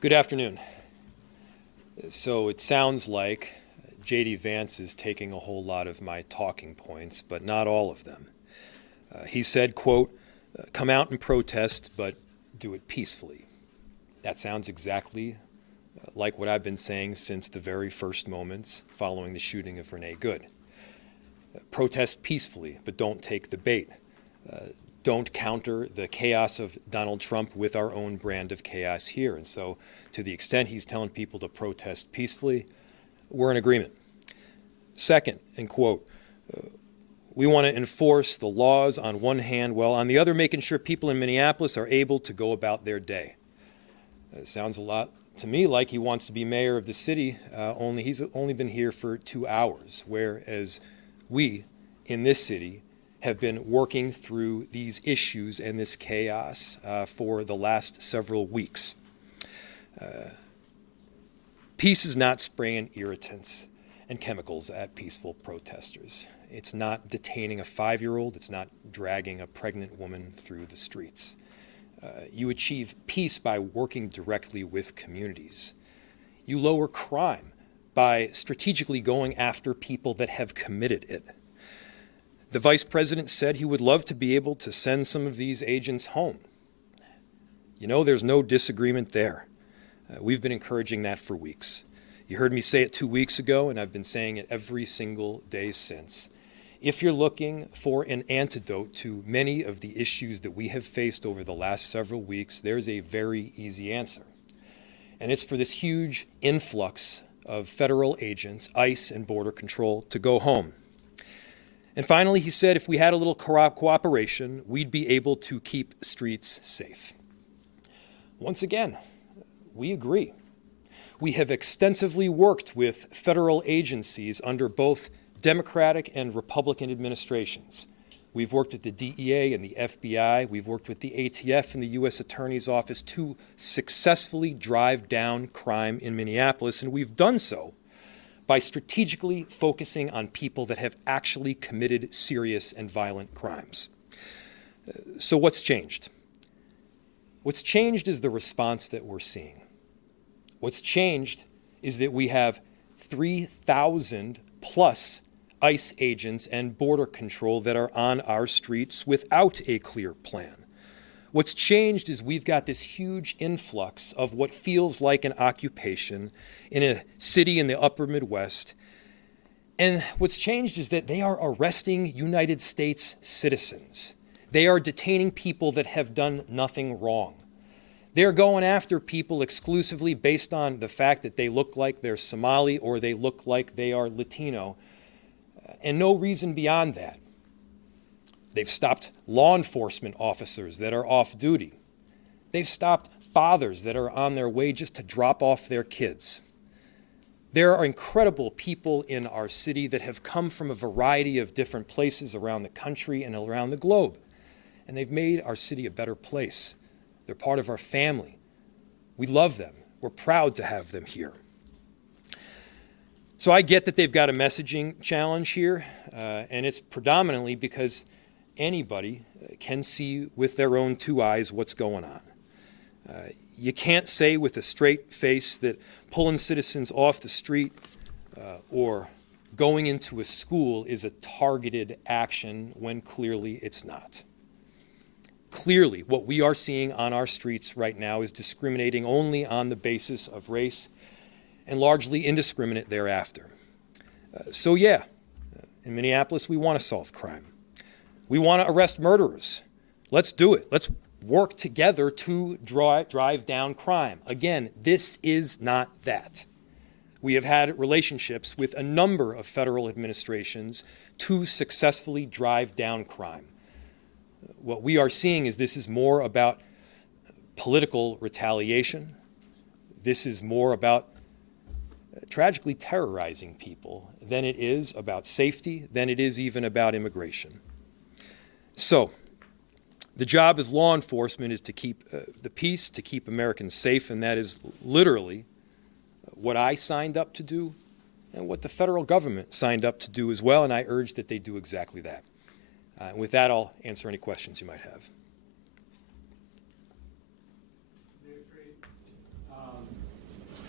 Good afternoon. So it sounds like JD Vance is taking a whole lot of my talking points, but not all of them. He said, quote, "Come out and protest, but do it peacefully." That sounds exactly like what I've been saying since the very first moments following the shooting of Renee Good. Protest peacefully, but don't take the bait. Don't counter the chaos of Donald Trump with our own brand of chaos here. And so to the extent he's telling people to protest peacefully, we're in agreement. Second, and quote, we want to enforce the laws on one hand, while on the other making sure people in Minneapolis are able to go about their day. It sounds a lot to me like he wants to be mayor of the city, only he's only been here for 2 hours, whereas we in this city have been working through these issues and this chaos for the last several weeks. Peace is not spraying irritants and chemicals at peaceful protesters. It's not detaining a 5-year-old. It's not dragging a pregnant woman through the streets. You achieve peace by working directly with communities. You lower crime by strategically going after people that have committed it. The Vice President said he would love to be able to send some of these agents home. You know, there's no disagreement there. We've been encouraging that for weeks. You heard me say it 2 weeks ago, and I've been saying it every single day since. If you're looking for an antidote to many of the issues that we have faced over the last several weeks, there's a very easy answer. And it's for this huge influx of federal agents, ICE and Border Control, to go home. And finally, he said if we had a little cooperation, we'd be able to keep streets safe. Once again, we agree. We have extensively worked with federal agencies under both Democratic and Republican administrations. We've worked with the DEA and the FBI. We've worked with the ATF and the U.S. Attorney's Office to successfully drive down crime in Minneapolis, and we've done so by strategically focusing on people that have actually committed serious and violent crimes. So what's changed? What's changed is the response that we're seeing. What's changed is that we have 3,000 plus ICE agents and Border Control that are on our streets without a clear plan. What's changed is we've got this huge influx of what feels like an occupation in a city in the upper Midwest. And what's changed is that they are arresting United States citizens. They are detaining people that have done nothing wrong. They're going after people exclusively based on the fact that they look like they're Somali or they look like they are Latino, and no reason beyond that. They've stopped law enforcement officers that are off duty. They've stopped fathers that are on their way just to drop off their kids. There are incredible people in our city that have come from a variety of different places around the country and around the globe, and they've made our city a better place. They're part of our family. We love them. We're proud to have them here. So I get that they've got a messaging challenge here, and it's predominantly because anybody can see with their own 2 eyes what's going on. You can't say with a straight face that pulling citizens off the street or going into a school is a targeted action when clearly it's not. Clearly, what we are seeing on our streets right now is discriminating only on the basis of race and largely indiscriminate thereafter. So yeah, in Minneapolis, we want to solve crime. We want to arrest murderers. Let's do it. Let's work together to drive down crime. Again, this is not that. We have had relationships with a number of federal administrations to successfully drive down crime. What we are seeing is this is more about political retaliation. This is more about tragically terrorizing people than it is about safety, than it is even about immigration. So, the job of law enforcement is to keep the peace, to keep Americans safe, and that is literally what I signed up to do and what the federal government signed up to do as well, and I urge that they do exactly that. With that, I'll answer any questions you might have. Mayor Frey,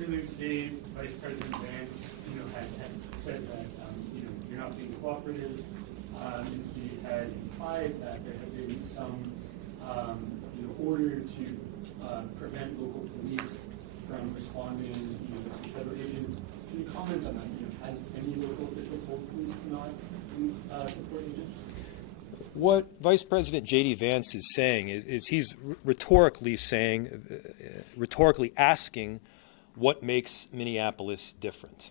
Earlier today, Vice President Vance, had said that, you're not being cooperative. He had implied that there had been some, order to prevent local police from responding, to federal agents. Can you comment on that? Has any local official told police not support agents? What Vice President JD Vance is saying is he's rhetorically asking what makes Minneapolis different.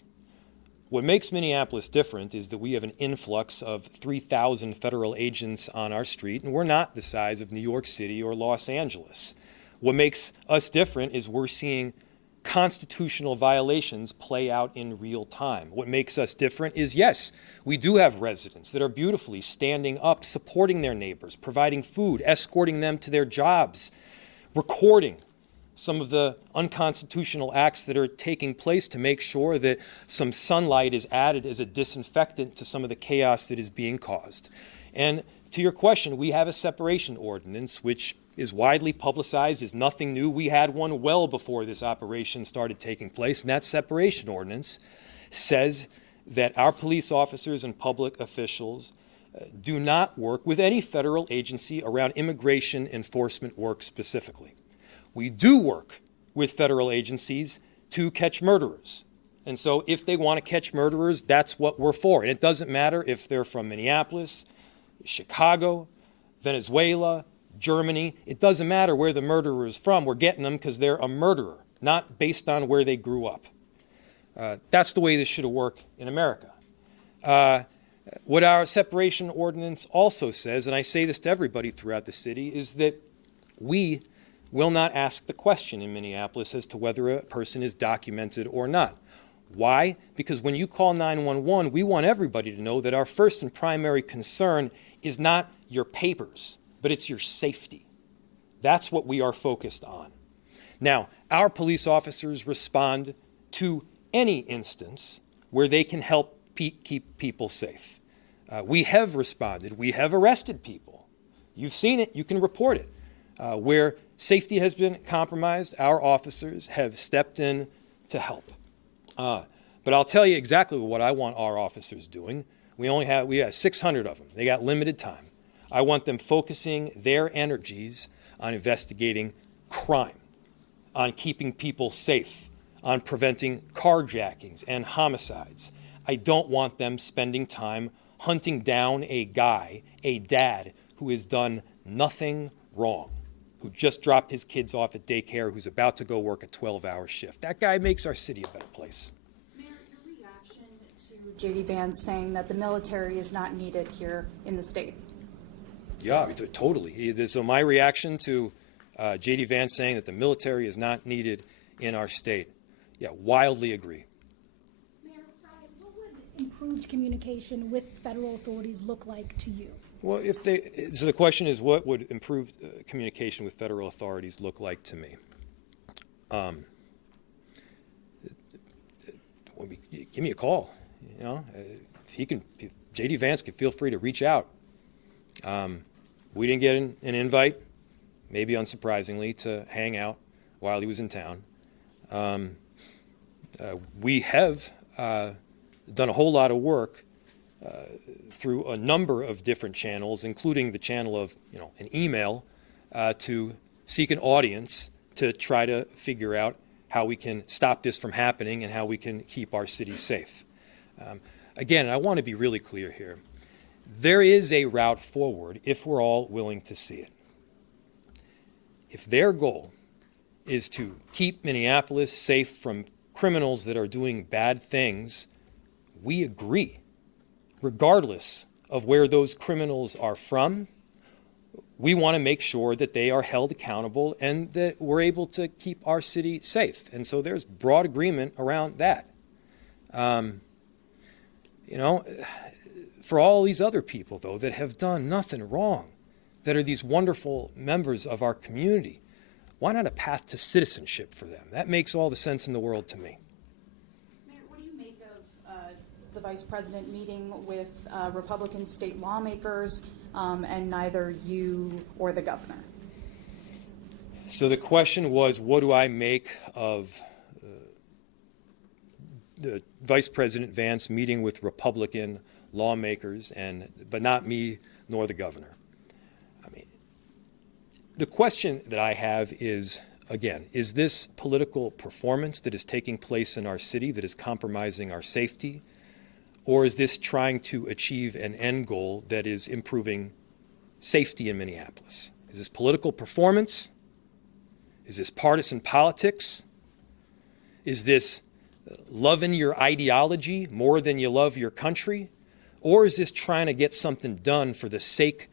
What makes Minneapolis different is that we have an influx of 3,000 federal agents on our street, and we're not the size of New York City or Los Angeles. What makes us different is we're seeing constitutional violations play out in real time. What makes us different is, yes, we do have residents that are beautifully standing up, supporting their neighbors, providing food, escorting them to their jobs, recording some of the unconstitutional acts that are taking place to make sure that some sunlight is added as a disinfectant to some of the chaos that is being caused. And to your question, we have a separation ordinance, which is widely publicized, is nothing new. We had one well before this operation started taking place, and that separation ordinance says that our police officers and public officials do not work with any federal agency around immigration enforcement work specifically. We do work with federal agencies to catch murderers. And so if they want to catch murderers, that's what we're for. And it doesn't matter if they're from Minneapolis, Chicago, Venezuela, Germany. It doesn't matter where the murderer is from. We're getting them because they're a murderer, not based on where they grew up. That's the way this should work in America. What our separation ordinance also says, and I say this to everybody throughout the city, is that we will not ask the question in Minneapolis as to whether a person is documented or not. Why? Because when you call 911, we want everybody to know that our first and primary concern is not your papers, but it's your safety. That's what we are focused on. Now, our police officers respond to any instance where they can help keep people safe. We have responded. We have arrested people. You've seen it. You can report it. Where safety has been compromised, our officers have stepped in to help. But I'll tell you exactly what I want our officers doing. We have 600 of them. They got limited time. I want them focusing their energies on investigating crime, on keeping people safe, on preventing carjackings and homicides. I don't want them spending time hunting down a guy, a dad, who has done nothing wrong, who just dropped his kids off at daycare, who's about to go work a 12-hour shift. That guy makes our city a better place. Mayor, your reaction to JD Vance saying that the military is not needed here in the state? Yeah, totally. So my reaction to JD Vance saying that the military is not needed in our state, yeah, wildly agree. Mayor Frey, what would improved communication with federal authorities look like to you? Well, so the question is, what would improved communication with federal authorities look like to me? Give me a call. If JD Vance could feel free to reach out. We didn't get an invite, maybe unsurprisingly, to hang out while he was in town. We have done a whole lot of work through a number of different channels, including the channel of an email, to seek an audience to try to figure out how we can stop this from happening and how we can keep our city safe. Again, I want to be really clear here. There is a route forward if we're all willing to see it. If their goal is to keep Minneapolis safe from criminals that are doing bad things, we agree. Regardless of where those criminals are from, we want to make sure that they are held accountable and that we're able to keep our city safe. And so there's broad agreement around that. For all these other people, though, that have done nothing wrong, that are these wonderful members of our community, why not a path to citizenship for them? That makes all the sense in the world to me. Mayor, what do you make of the Vice President meeting with Republican state lawmakers and neither you or the governor? So the question was, what do I make of Vice President Vance meeting with Republican lawmakers, but not me nor the governor. I mean, the question that I have is, again, is this political performance that is taking place in our city that is compromising our safety, or is this trying to achieve an end goal that is improving safety in Minneapolis? Is this political performance? Is this partisan politics? Is this loving your ideology more than you love your country? Or is this trying to get something done for the sake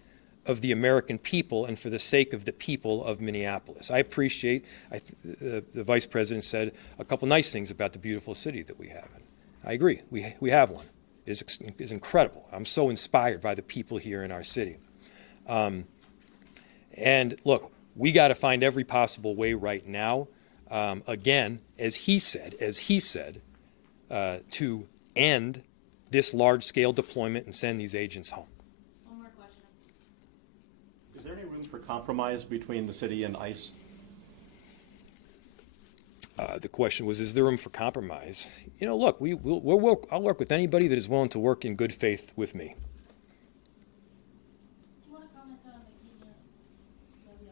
of the American people and for the sake of the people of Minneapolis? I appreciate, the Vice President said a couple nice things about the beautiful city that we have. And I agree, we have one. It is incredible. I'm so inspired by the people here in our city. And look, we got to find every possible way right now, again, as he said, to end this large-scale deployment and send these agents home. One more question. Is there any room for compromise between the city and ICE? The question was, is there room for compromise? You know, look, I'll work with anybody that is willing to work in good faith with me. Do you want to comment on Levy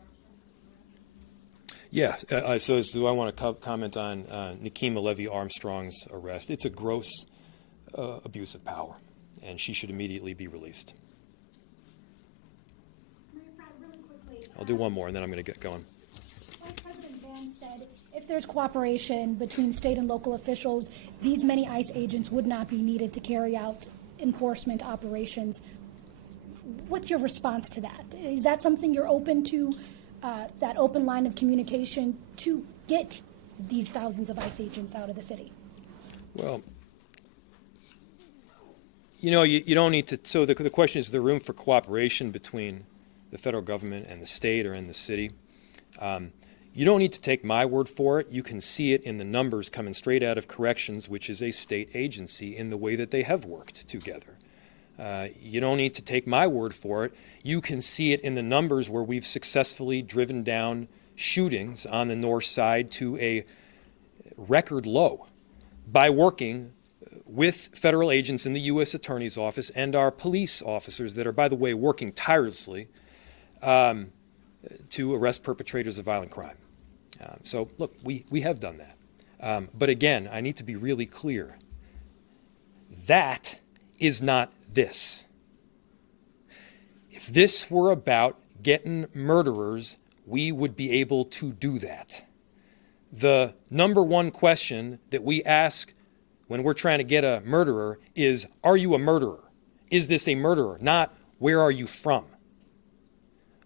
Armstrong's Yeah, so do I want to comment on Nikema Levy Armstrong's arrest? It's a gross abuse of power, and she should immediately be released. Mayor Frey, really quickly. I'll do one more, and then I'm going to get going. Vice President Vance said if there's cooperation between state and local officials, these many ICE agents would not be needed to carry out enforcement operations. What's your response to that? Is that something you're open to, that open line of communication to get these thousands of ICE agents out of the city? Well, you know, you don't need to. So the question is, the room for cooperation between the federal government and the state or in the city. You don't need to take my word for it. You can see it in the numbers coming straight out of Corrections, which is a state agency, in the way that they have worked together. You don't need to take my word for it. You can see it in the numbers where we've successfully driven down shootings on the north side to a record low by working with federal agents in the U.S. Attorney's Office and our police officers that are, by the way, working tirelessly to arrest perpetrators of violent crime. So, look, we have done that. But again, I need to be really clear. That is not this. If this were about getting murderers, we would be able to do that. The number one question that we ask when we're trying to get a murderer is, are you a murderer? Is this a murderer? Not, where are you from?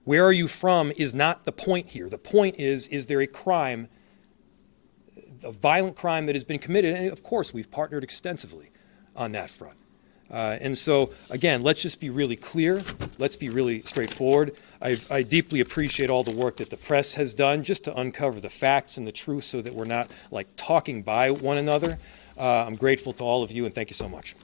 Where are you from is not the point here. The point is there a crime, a violent crime that has been committed? And of course, we've partnered extensively on that front. And so, again, let's just be really clear. Let's be really straightforward. I deeply appreciate all the work that the press has done just to uncover the facts and the truth so that we're not, like, talking by one another. I'm grateful to all of you, and thank you so much.